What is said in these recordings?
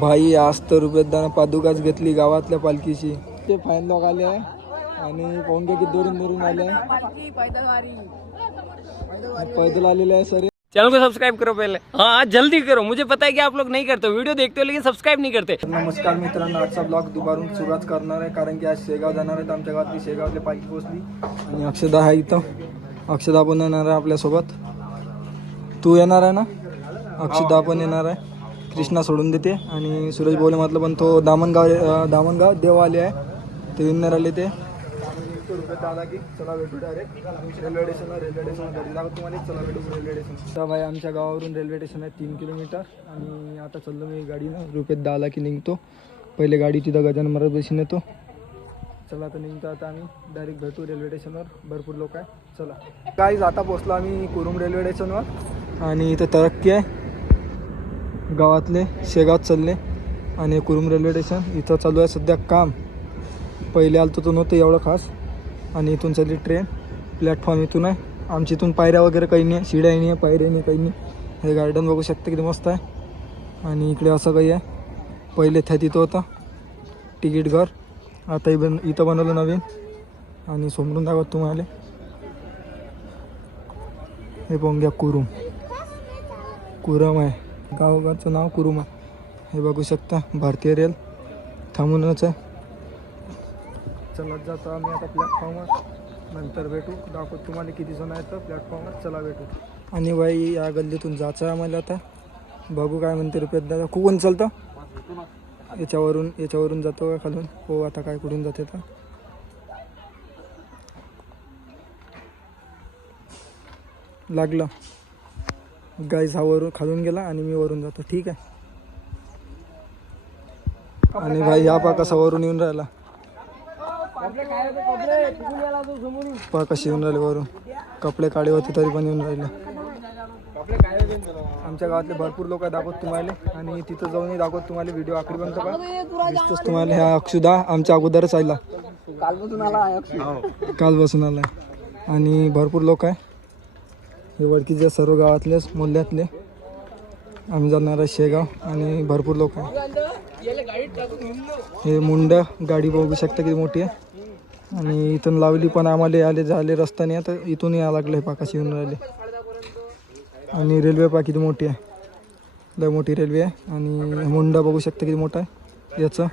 भाई आज तर रुपयात पादुकाच घेतली गावातल्या पालखीची. ते फाईन लॉक आले आहे आणि पोंगे किती दुरून आले पैदल आलेले आहे सर. चैनल को सब्सक्राइब करो पहले, हाँ जल्दी करो, मुझे पता है कि आप लोग नहीं करते, वीडियो देखते हो लेकिन सब्सक्राइब नहीं करते. नमस्कार मित्रांनो, आजचा ब्लॉग दुपारून सुरुवात करणार आहे कारण की आज शेगाव जाणार आहेत. आमच्या गावातली शेगावली पालखी पोहोचली आणि अक्षदा आहे इथं. अक्षदा पण येणार आहे आपल्यासोबत. तू येणार आहे ना? अक्षदा पण येणार आहे. कृष्णा सोडून देते आणि सुरेश बोले म्हटलं पण तो दामणगाव देव आले आहे ते येऊन नाही राहिले. ते दादा की चला भेटू डायरेक्ट रेल्वे स्टेशन घरी लागत तुम्हाला. चला भेटू रेल्वे स्टेशन. तर भाई आमच्या गावावरून रेल्वे स्टेशन आहे 3 किलोमीटर आणि आता चाललो मी गाडीनं. रुपयात 10 की निघतो. पहिले गाडी तिथं गजानन महाराज बसून येतो. चला आता निघतो. आता आम्ही डायरेक्ट भेटू रेल्वे स्टेशनवर. भरपूर लोक आहे. चला काहीच आता पोचलो आम्ही कुरुम रेल्वे स्टेशनवर आणि इथं तरक्की आहे. गावातले शेगावात चालले आणि कुरुम रेल्वे स्टेशन इथं चालू आहे सध्या काम. पहिले आलतो तो नव्हतं एवढं खास आणि इथून चालली ट्रेन. प्लॅटफॉर्म इथून आहे. आमच्या इथून पायऱ्या वगैरे काही नाही आहे, शिड्या नाही आहे, पायऱ्या नाही, काही नाही. हे गार्डन बघू शकता किती मस्त आहे. आणि इकडे असं काही आहे. पहिले त्या तिथं होतं तिकीट घर, आता इथं बनवलं नवीन. आणि समोरून दाखवत तुम्हाला हे पाहून घ्या कुरम आहे. गावाचं नाव कुरुम आहे. हे बघू शकता भारतीय रेल थांबूनच आहे. चलत जातो आम्ही आता प्लॅटफॉर्मवर. नंतर भेटू. दाखवत तुम्हाला किती जण आहेत प्लॅटफॉर्मवर. चला भेटू. आणि बाई या गल्लीतून जायचं आहे आम्हाला आता. बघू काय म्हणते रुपयात दादा. कुठून चालतं? याच्यावरून जातो का खालून? हो आता काय कुठून जाते तर लागलं. गाईज हा वरून खालून गेला आणि मी वरून जातो. ठीक आहे. आणि भाई हा पा कसा वरून येऊन राहिला. पा कशी येऊन राहिले वरून. कपडे काळे होते तरी पण येऊन राहिले. आमच्या गावातले भरपूर लोक दाखवत तुम्हाला आणि तिथं जाऊनही दाखवत तुम्हाला. व्हिडिओ आखरीपर्यंत का दिसतोच तुम्हाला. ह्या अक्षुदा आमच्या अगोदरच आला. काल बसून आला आणि भरपूर लोक आहे. हे वडकीचे सर्व गावातलेच मोल्ल्यातले. आम्ही जाणार आहे शेगाव आणि भरपूर लोक आहे. हे मुंड गाडी बघू शकता किती मोठी आहे. आणि इथून लावली पण आम्हाला आले झाले रस्ता नाही तर इथून यावं लागलं. हे पाकाशी येऊन राहिले. आणि रेल्वे पा किती मोठी आहे. लय मोठी रेल्वे आहे. आणि मुंड बघू शकता किती मोठा आहे याचं.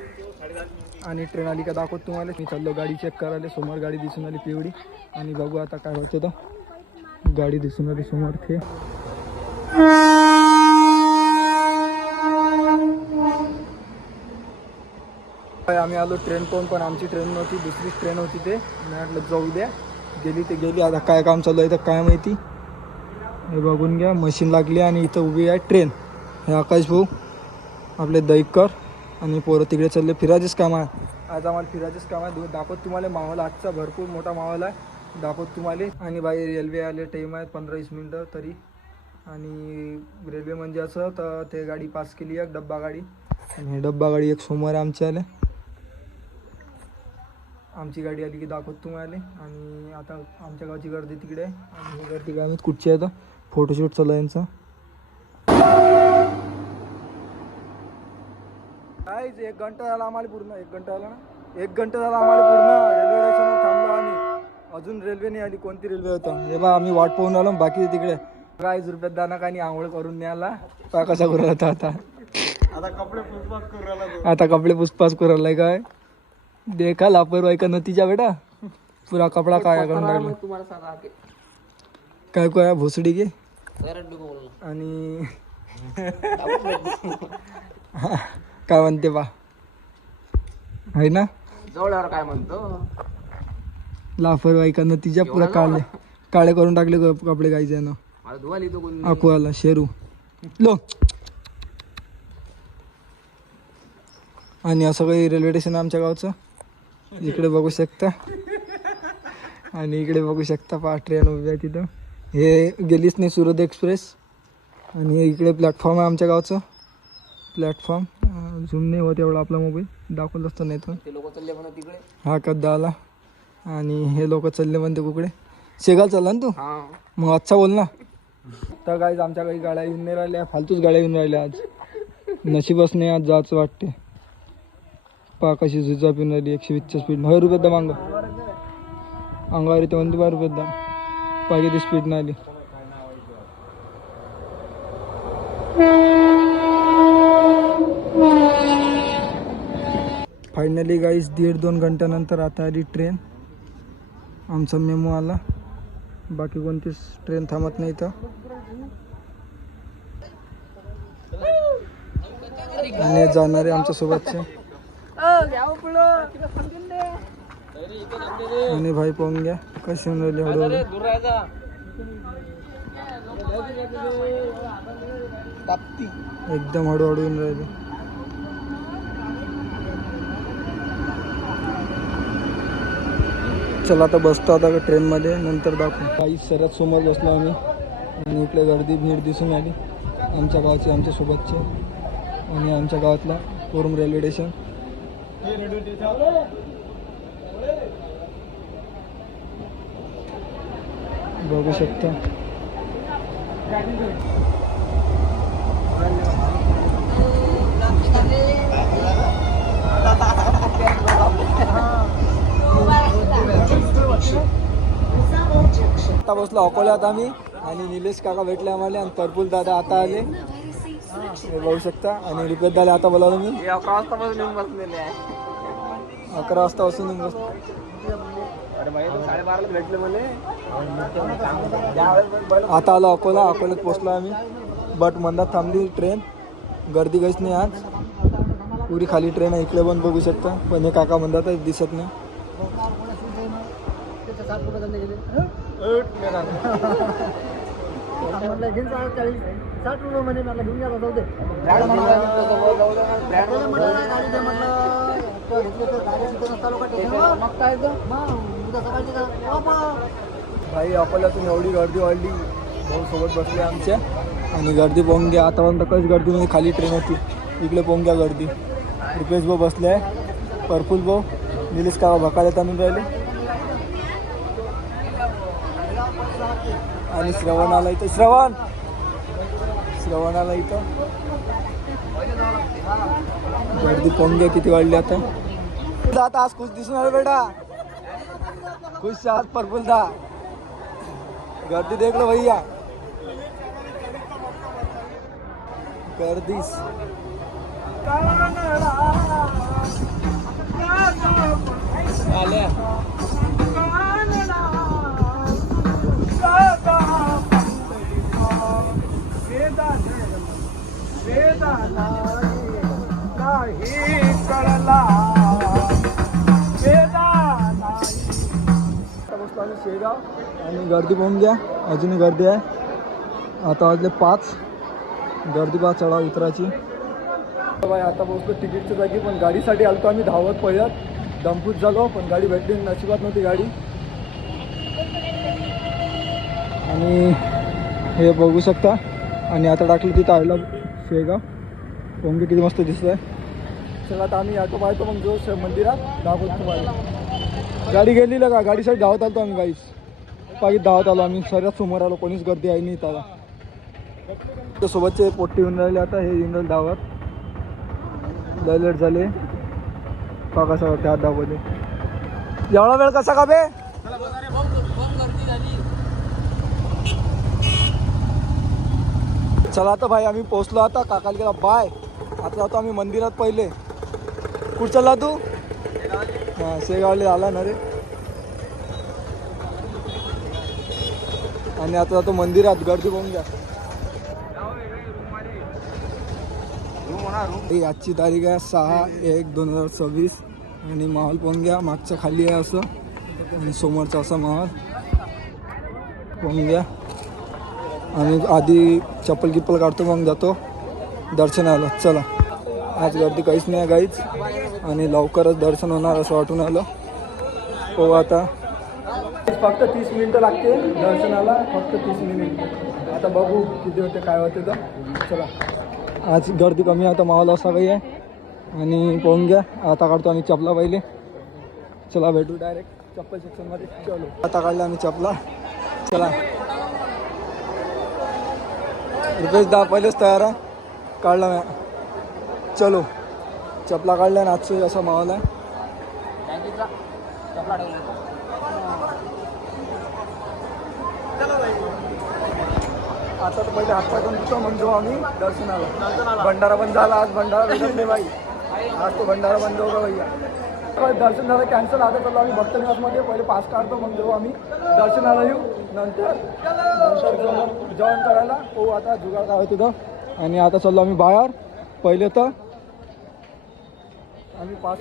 आणि ट्रेन आली का दाखवत तुम्हाला. मी चाललो गाडी चेक करायला. समोर गाडी दिसून आली पिवळी. आणि बघू आता काय होतं तर. गाडी दिसून आली समोर. ते आम्ही आलो ट्रेन पण आमची ट्रेन नव्हती, दुसरीच ट्रेन होती. ते म्हटलं जाऊ द्या. गेली ते गेली. आता काय काम चालू आहे तर काय माहिती. हे बघून घ्या मशीन लागली आणि इथं उभी आहे ट्रेन. हे आकाश भाऊ आपले दैकर आणि पोरं तिकडे चालले. फिरायचेच काम आहे आज आम्हाला. फिरायचेच काम आहे. दाखवत तुम्हाला माहोल. आजचा भरपूर मोठा माहोल आहे दाखवत तुम्हाला. आणि बाई रेल्वे आले टाईम आहे 15-20 मिनटं तरी. आणि रेल्वे म्हणजे असं तर ते गाडी पास केली आहे डब्बा गाडी. आणि हे डब्बा गाडी एक सोमवार आमच्या आले. आमची गाडी आली की दाखवत तुम्हाला. आणि आता आमच्या गावची गर्दी तिकडे आहे. आणि ही गर्दी काय आम्ही कुठची आहे तर फोटोशूट चालू आहे यांचा. काहीच 1 घंटा झाला आम्हाला पूर्ण. 1 घंटा झाला ना. 1 घंटा झाला आम्हाला पूर्ण. रेल्वे स्टेशनवर थांबलो आम्ही. अजून रेल्वे नाही आली. कोणती रेल्वे होता हे बा. आम्ही वाट पाहून आलो. बाकी तिकडे काहीच रुपयात दाना काही आंघोळ करून न्यायला. का कसा करू राहता आता कपडे पुसपास करू राहिलाय काय. देखा लापरवाही का नतीजा बेटा. पुरा कपडा काय करून राहिला. काय काय भोसडी घे. आणि काय म्हणते बा आहे ना. जवळवर काय म्हणतो. लापरवाही का नतीजा. पुरा काळे करून टाकले कपडे गायचे ना. अकुआला शेरू लो. आणि असं काही रेल्वे स्टेशन आमच्या गावचं. इकडे बघू शकता. आणि इकडे बघू शकता पहा ट्रेन उभी आहे तिथं. हे गेलीच नाही सुरत एक्सप्रेस. आणि इकडे प्लॅटफॉर्म आहे आमच्या गावचं. प्लॅटफॉर्म झूम नाही होत एवढा आपला मोबाईल. दाखवलं असतं नाही तर. हा कद्दा आला. आणि हे लोक चालले म्हणते कुकडे. शेगाव चालला ना तू. मग अच्छा बोल ना. तर गाईज आमच्या काही गाड्या येऊन नाही राहिल्या. फालतूच गाड्या येऊन राहिल्या आज. नशीबच नाही आज जायचं वाटते. पा कशी झुजा पिऊन राहिली 120च्या स्पीड. 9 रुपये दा मांग अंगावर येते 12 रुपये दा पाहिजे ती स्पीड नाही आली. फायनली गाईस 1.5-2 घंट्यानंतर आता आली ट्रेन. आमचा मेमो आला. बाकी कोणतीच ट्रेन थांबत नाही तर. आणि जाणारे आमच्या सोबतचे आणि भाई पाहून घ्या कशी होऊन राहिली हळूहळू. एकदम हळूहळू येऊन राहिली. चला आता बसतो आता ट्रेनमध्ये नंतर दाखवू. काही सर्वात समोर बसलो आम्ही आणि इकडे गर्दी भीड दिसून आली. आमच्या गावचे आमच्या सोबतचे आणि आमच्या गावातला कोरम रेल्वे स्टेशन. बघू शकता. आता बसलो अकोल्यात आम्ही आणि निलेश काका भेटले आम्हाला आणि परफुल दादा आता आले. बघू शकता. आणि रुपेश दादा आता बोलावलं मी 11 वाजतापासून येऊन बसलेले आहे. 11 वाजतापासून येऊन बसलो. आता आलो अकोल्यात पोचलो आम्ही. बट मंदात थांबली ट्रेन. गर्दी काहीच नाही आज. पुरी खाली ट्रेन आहे. इकडे पण बघू शकता. पण हे काका मंदात दिसत नाही. भाई अकोल्यातून एवढी गर्दी वाढली. भाऊ सोबत बसले आमच्या आणि गर्दी पाहून घ्या. आतापर्यंत कशी गर्दीमध्ये खाली ट्रेन होती. इकडे पाहून घ्या गर्दी. रुपेश भाऊ बसले आहे. परफुल भाऊ निलेश काका भकाल्यात आणून राहिले. आणि श्रवण आला इथं. श्रवण आला इथं. गर्दी पाहून घ्या किती वाढली आता. आता आज खुश दिसून आलं बेटा. खुश आहात परफुल दा. गर्दी देख लो भैया. गर्दीस आल्या. बसलो आम्ही शेगाव आणि गर्दी पाहून घ्या. अजूनही गर्दी आहे. आता वाजले 5. गर्दी पहा चढा उतराची. बाय आता पोहोचलो तिकीटच्या जागी. पण गाडीसाठी आलतो आम्ही धावत पहिल्यात. दमपूत झालो पण गाडी भेटली. नशिबात नव्हती गाडी. आणि हे बघू शकता. आणि आता टाकली तिथं आयला शेगाव. पोंगे किती मस्त दिसत आहे. चला आता आम्ही ऑटो पाहतो मग जो मंदिरात दाखवतो तुम्हाला. गाडी गेली का गाडीसाठी धावत आलतो आम्ही गाईस. पाहिजे धावत आलो आम्ही. सर्वात समोर आलो. कोणीच गर्दी आहे नाही त्याला. सोबतचे पोट्टे येऊन राहिले. आता हे येऊन राहिले धावत. लय लेट झाले. पा कसा वाटते हात दाखवले. एवढा वेळ कसा का बे. चला आता भाई आम्ही पोहोचलो. आता काकाला गेला बाय. आता जातो आम्ही मंदिरात पहिले. कुठं चालला तू. हां शेगावले आला ना रे. आणि आता जातो मंदिरात. गर्दी पाहून घ्या. आजची तारीख आहे 6/1/2026 आणि माहोल पाहून घ्या. मागच्या खाली आहे असं आणि समोरचा असा माहोल पाहून घ्या. आणि आधी चप्पल गिप्पल काढतो मग जातो दर्शनाला. चला आज गर्दी काहीच नाही आहे गाईच. आणि लवकरच दर्शन होणार असं वाटून आलं. हो आता फक्त 30 मिनिटं लागते दर्शनाला. फक्त 30 मिनिट. आता बघू किती होते काय होते तर. चला आज गर्दी कमी आहे. आता माहोल असा काही आहे. आणि पाहून घ्या. आता काढतो आम्ही चपला पहिले. चला भेटू डायरेक्ट चप्पल सेक्शनमध्ये. चलो आता काढला आम्ही चपला. चला रुपेश दा पहिलेच तयार आहे. काढला मी. चलो चपला काढल्या ना आजचं असा माहोल आहे. आता तर पहिले हातपाय पण धुतो मग जाऊ आम्ही दर्शनाला. भंडारा बंद झाला आज. भंडारा भेटत नाही बाई. आज तो भंडारा बंद होगा भैया. दर्शन झालं कॅन्सल. आता चाललो आम्ही भक्त निवासमध्ये. पहिले पास काढतो मग जाऊ आम्ही दर्शनाला येऊ. नंतर जेवण करायला हो. आता जुगाड काय होतं तिथं. आणि आता चाललो आम्ही बाहेर. पहिले तर आम्ही पास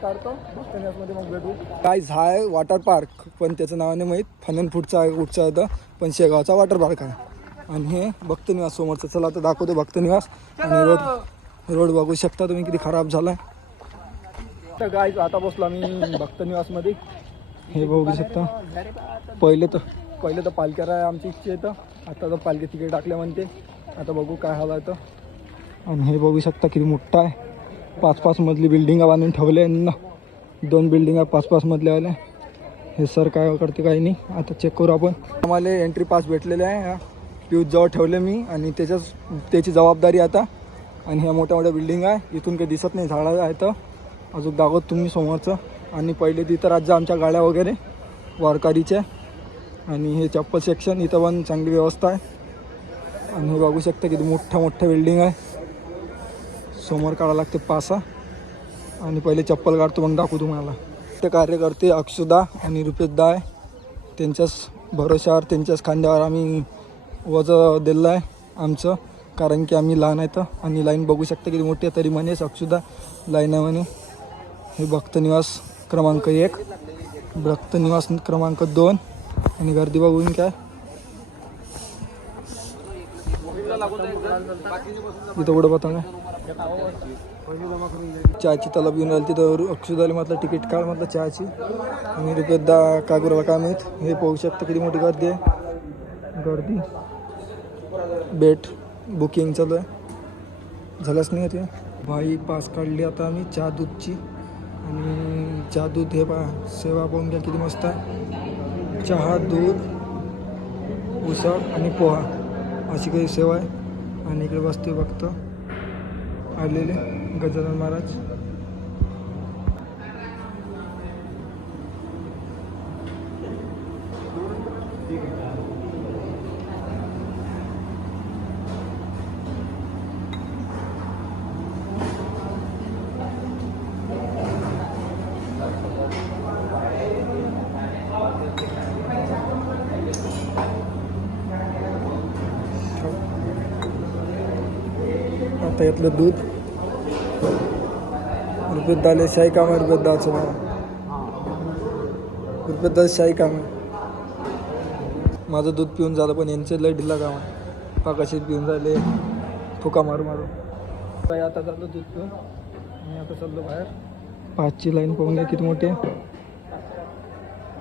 काढतो भक्त निवासमध्ये मग भेटू. काय आहे वॉटर पार्क पण त्याचं नाव नाही माहीत. फनन फूडचा कुठचा होतं पण शेगावचा वॉटर पार्क आहे. आणि हे भक्त निवास समोरचं. चला आता दाखवतो भक्त निवास. आणि रोड बघू शकता तुम्ही किती खराब झाला आहे. तर गाईज आता बसलो आम्ही भक्त निवासमध्ये. हे बघू शकता. पहिले तर पालख्या आहे आमची इच्छा येतं. आता तर पालखी तिकीट टाकल्या म्हणते. आता बघू काय हवं आहे तर. आणि हे बघू शकता किती मोठा आहे. 5-5 मजली बिल्डिंगा बांधून ठेवले ना. 2 बिल्डिंगा 5-5 मजल्यावाल्या. हे सर काय करते काही नाही. आता चेक करू आपण. आम्हाला एंट्री पास भेटलेले आहे. फ्यूजजवळ ठेवले मी आणि त्याची जबाबदारी आता. आणि ह्या मोठ्या मोठ्या बिल्डिंग आहे. इथून काही दिसत नाही. झाडं आहेत अजून दाखवत तुम्ही समोरचं. आणि पहिले तिथं राज्य आमच्या गाड्या वगैरे वारकरीच्या. आणि हे चप्पल सेक्शन. इथं पण चांगली व्यवस्था आहे. आणि हे बघू शकता किती मोठ्या बिल्डिंग आहे. समोर काढावं लागते पासा. आणि पहिले चप्पल काढतो मग दाखवू तुम्हाला. ते कार्यकर्ते अक्षदा आणि रुपेशदा आहे. त्यांच्याच भरोशावर त्यांच्याच खांद्यावर आम्ही वजन दिलं आहे आमचं. कारण की आम्ही लहान आहेत. आणि लाईन बघू शकता किती मोठी आहे. तरी म्हणेच अक्षदा लाईन आहे म्हणे. हे भक्त निवास क्रमांक 1 भक्त निवास क्रमांक 2. आणि गर्दी बघून काय इथं कुठं पतंग आहे. चहाची तलब येऊन राहिली. तिथं अक्षदाला म्हटलं तिकीट काढ म्हटलं चहाची. आणि रुपयेदा काय करू काय माहीत. हे पाहू शकता किती मोठी गर्दी आहे. गर्दी बेट बुकिंग चालू आहे. झालंच नाही ते भाई. पास काढली आता आम्ही चहा दूधची. आणि चहा दूध हे पहा सेवा पाहून घ्या किती मस्त आहे. चहा दूध उसळ आणि पोहा अशी काही सेवा आहे. आणि इकडे बसते फक्त आलेले गजानन महाराज. आता यातलं दूध रुपयेदाले शाही काम आहे. रुपयेदाचं रुपयेदा शाही काम आहे. माझं दूध पिऊन झालं पण यांचे लय ढिला काम आहे. कशी पिऊन झाले फुका मारू काही. आता चाललो दूध पिऊन. आणि आता चाललो बाहेर. 5ची लाईन पाहून घ्या किती मोठी आहे.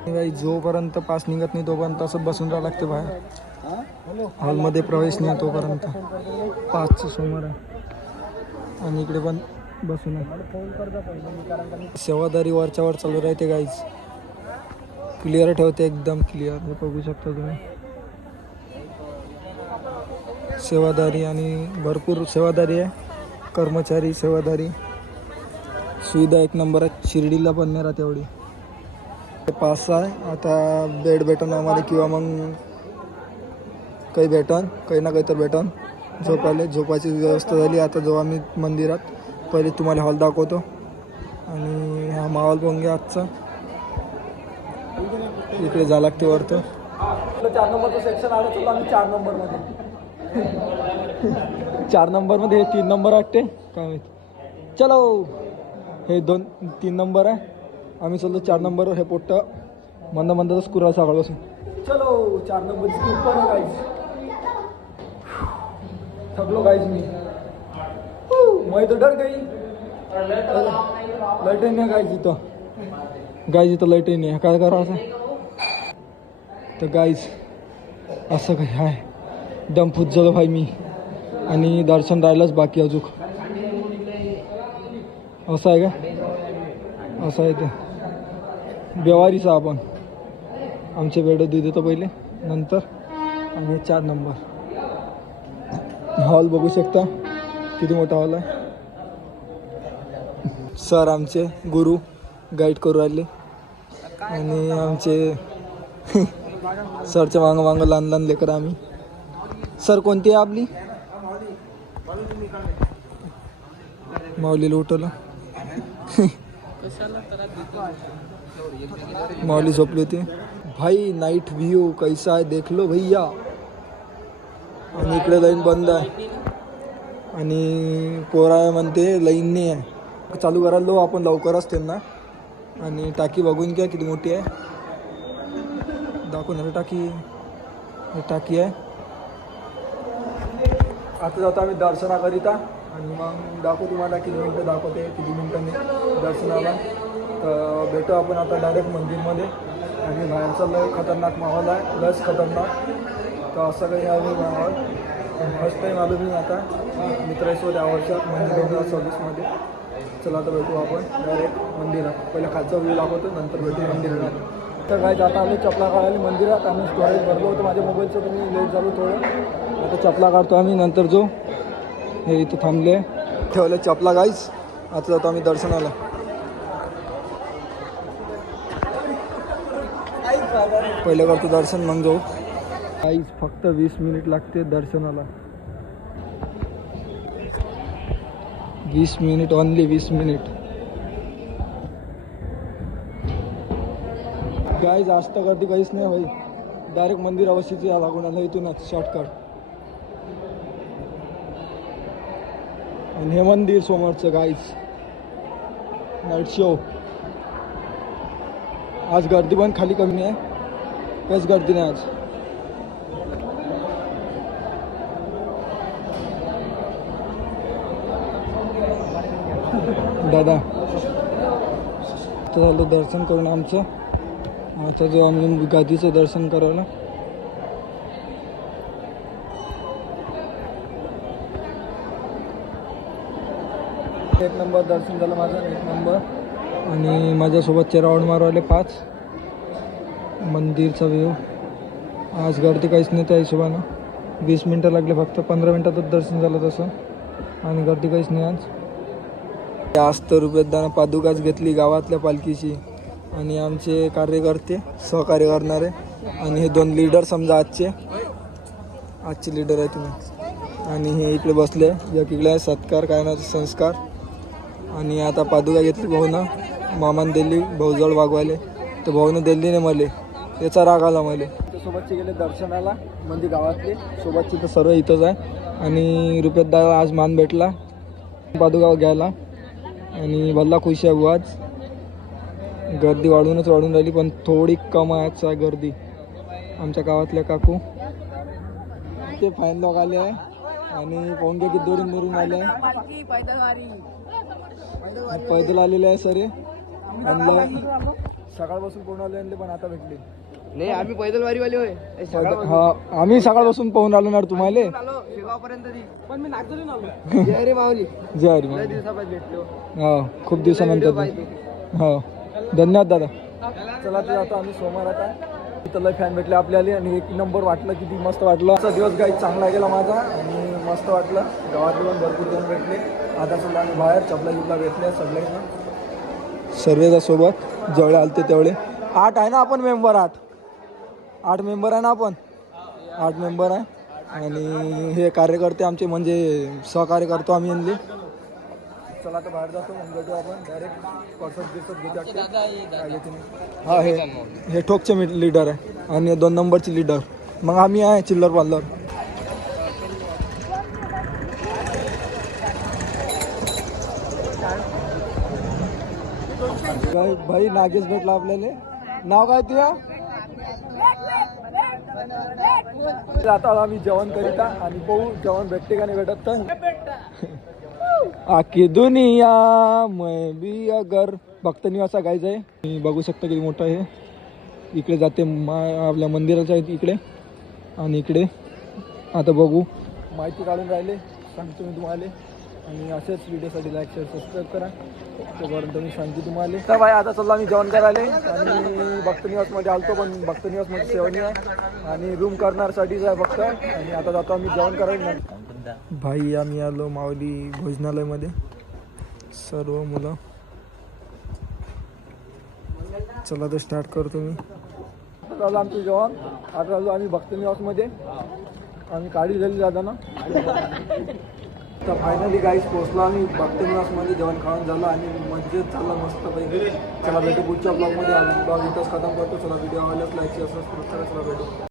काही जोपर्यंत पास निघत नाही तोपर्यंत असं बसून राहावं लागते बाहेर. हॉलमध्ये प्रवेश नाही तोपर्यंत. 5चं समोर आहे. आणि इकडे पण बसून आहे. सेवादारी वरच्यावर चालू राहते गाईज. क्लिअर ठेवते एकदम क्लिअर. हे बघू शकता तुम्ही. सेवादारी आणि भरपूर सेवादारी आहे. कर्मचारी सेवादारी. सुविधा 1 नंबर आहे. शिर्डीला पण नाही राहते एवढी. 5 आहे. आता बेड भेटन आम्हाला किंवा मग काही भेटन काही ना काही तर भेटन. झोपायची व्यवस्था झाली. आता जाऊ आम्ही मंदिरात. पहिले तुम्हाला हॉल दाखवतो. आणि हा माहोल पाहून घ्या आजचा. इकडे जा लागते वरतं. 4 नंबरचं सेक्शन आलं. चला आम्ही 4 नंबरमध्ये. 4 नंबरमध्ये हे 3 नंबर वाटते काय माहिती. चलो हे 3 नंबर आहे. आम्ही चाललो 4 नंबरवर. हे पोट्ट मंदच कुरा सकाळपासून. चलो 4 नंबरची स्कूट पण गाईज. थकलो गाईज मी. मैं तो डर गई. लाईट नाही गाईज इथं. गाईज इथं लाईट नाही. काय करावं तर गाईज असं काही आहे. दमफूत झालो भाई मी. आणि दर्शन राहिलंच बाकी अजून. असं आहे का. असं आहे ते बेवारीचा आपण. आमचे बेड दूध देतो पहिले नंतर. आणि 4 नंबर हॉल बघू शकता किती मोठा हॉल आहे. सर आमचे गुरु गाईड करू राहिले आणि आमचे सरच्या मागं मागं लहान लहान लेकर आम्ही. सर कोणती आहे आपली? माऊलीला उठवलं. माऊली झोपली होती. भाई नाईट व्ह्यू कैसा आहे देख लो भैया. आणि इकडे लाईन बंद आहे आणि पोरा म्हणते लाईन नाही आहे. चालू करायला लो आपण लवकरच त्यांना. आणि टाकी बघून घ्या किती मोठी आहे. दाखवून टाकी आहे. आता जातो आम्ही दर्शनाकरिता आणि मग दाखवू तुम्हाला किती मिनटं दाखवते किती मिनटांनी दर्शनाला. तर भेटू आपण आता डायरेक्ट मंदिरमध्ये. आणि बाहेरचा लय खतरनाक माहोल आहे, लस खतरनाक. तर असं काही आहे माहोल. फर्स्ट टाईम आलो मी आता मित्रांसोबत या वर्षात म्हणजे 2026मध्ये. चला आता भेटू आपण डायरेक्ट मंदिरात. पहिला खालचा व्ह्यू दाखवतो नंतर भेटू मंदिरात. तर काय जाता आम्ही चपला काढायला मंदिरात. आम्ही स्टोरेज भरलो होतं माझ्या मोबाईलचं, तर मी लेट झालो थोडं. आता चपला काढतो आम्ही नंतर जो हे इथं थांबले ठेवले चपला गाईच. आता जातो आम्ही दर्शनाला. पहिलं करतो दर्शन मग जाऊ. गाईज फक्त 20 मिनिट लागते दर्शनाला. 20 मिनिट ओनली 20 मिनिट. गाईज जास्त गर्दी काहीच नाही भाई. डायरेक्ट मंदिरावशीच या लागून आलं इथूनच शॉर्टकट. आणि हे मंदिर समोरचं गाईज नाईट शो. आज गर्दी पण खाली कमी आहे, काहीच गर्दी नाही आज. दादा आता झालं दर्शन करून आमचं. आता जो आम्ही गादीचं दर्शन करायला. एक नंबर दर्शन झालं माझं, एक नंबर. आणि माझ्यासोबतचे राऊंड मारवाले 5. मंदिरचा व्ह्यू. आज गर्दी काहीच नाही त्या हिशोबानं. 20 मिनटं लागले फक्त. 15 मिनटातच दर्शन झालं तसं. आणि गर्दी काहीच नाही आज. आज तर रुपयात पादुकाच घेतली गावातल्या पालखीची. आणि आमचे कार्यकर्ते सहकार्य करणारे आणि हे 2 लीडर समजा आजचे लीडर आहे तुम्ही. आणि हे इकडे बसले. एक इकडे आहे सत्कार काय ना संस्कार. आणि आता पादुका घेतली भाऊनं. मामानं दिली भाऊजवळ वागवायले. तर भाऊनं दिली नाही मला. त्याचा राग आला मला. सोबतचे गेले दर्शनाला म्हणजे गावातले सोबतचे तर सर्व इथंच आहे. आणि रुपयात दादा आज मान भेटला पादुका घ्यायला. आणि भल्ला खुश आहे बुवा आज. गर्दी वाढून राहिली पण थोडी कम आहे गर्दी. आमच्या गावातल्या काकू ते फाईन लोक आले आहे. आणि पोंगे की दुरून आले आहे. पैदल आलेले आहे सर. आणलं सकाळपासून पोहून आले पण आता भेटले नाही. आम्ही पैदल वारीवाले होय. हा आम्ही सकाळपासून पोहून आलो ना तुम्हाला. शेगावपर्यंत पण मी नागपूरहून आलो. जय रे माऊली. जय रे दिवसापासून भेटलो. हो खूप दिवसानंतर. हो धन्यवाद दादा. चला तर जातो आम्ही सोमवारात आहे. इथं लय फॅन भेटले आपल्याला. आणि एक नंबर वाटलं, किती मस्त वाटलं. आजचा दिवस गाई चांगला गेला माझा आणि मस्त वाटलं. गावातले पण भरपूर जण भेटले. आता सुद्धा आम्ही बाहेर चपला भेटल्या सगळ्यांना सर्वेच्या सोबत. जेवढे आलते तेवढे 8 आहे ना आपण मेंबर. 8 मेंबर आहे ना आपण. 8 मेंबर आहे. आणि हे कार्यकर्ते आमचे म्हणजे सहकार्य करतो आम्ही यांनी. चला तर बाहेर जातो मग भेटू आपण डायरेक्ट. दिसत हा हे ठोकचे लीडर आहे आणि 2 नंबरची लीडर. मग आम्ही आहे चिल्लर पार्लर. भाई नागेश भेटला आपल्याला. नाव काय तुझ्या? आता आम्ही जेवण करीता आणि पाहू जेवण भेटते का नाही भेटत. तर आखी दुनिया मैं भी अगर भक्त निवासा गायचं आहे. तुम्ही बघू शकता किती मोठं आहे. इकडे जाते आपल्या मंदिराच्या इकडे. आणि इकडे आता बघू माहिती काढून राहिले सांगतो मी तुम्हाला. आणि असेच व्हिडिओसाठी लाईक शेअर सबस्क्राईब करा. तोपर्यंत मी सांगतो तुम्हाला. तर भाई आता चला आम्ही जेवण करायला. आणि भक्त निवासमध्ये आलतो पण भक्त निवासमध्ये सेवनी आहे आणि रूम करणारसाठीच आहे फक्त. आणि आता जातो आम्ही जेवण करायला. भाई आम्ही आलो माऊली भोजनालयमध्ये. सर्व मुलं चला तर स्टार्ट करतो मी. झालं आमचं जेवण. आता आलो आम्ही भक्त निवासमध्ये. आम्ही काढी झाली जाताना. तर फायनली गाईस पोहोचलो आम्ही भक्त निवासमध्ये. जेवण खाऊन झालं आणि मजेत झालं मस्तपैकी. चला भेटू पुढच्या ब्लॉगमध्ये. ब्लॉग इथंच खतम करतो. चला व्हिडिओ आवडल्यास लाईक शेअर सबस्क्राईब करा. चला भेटू.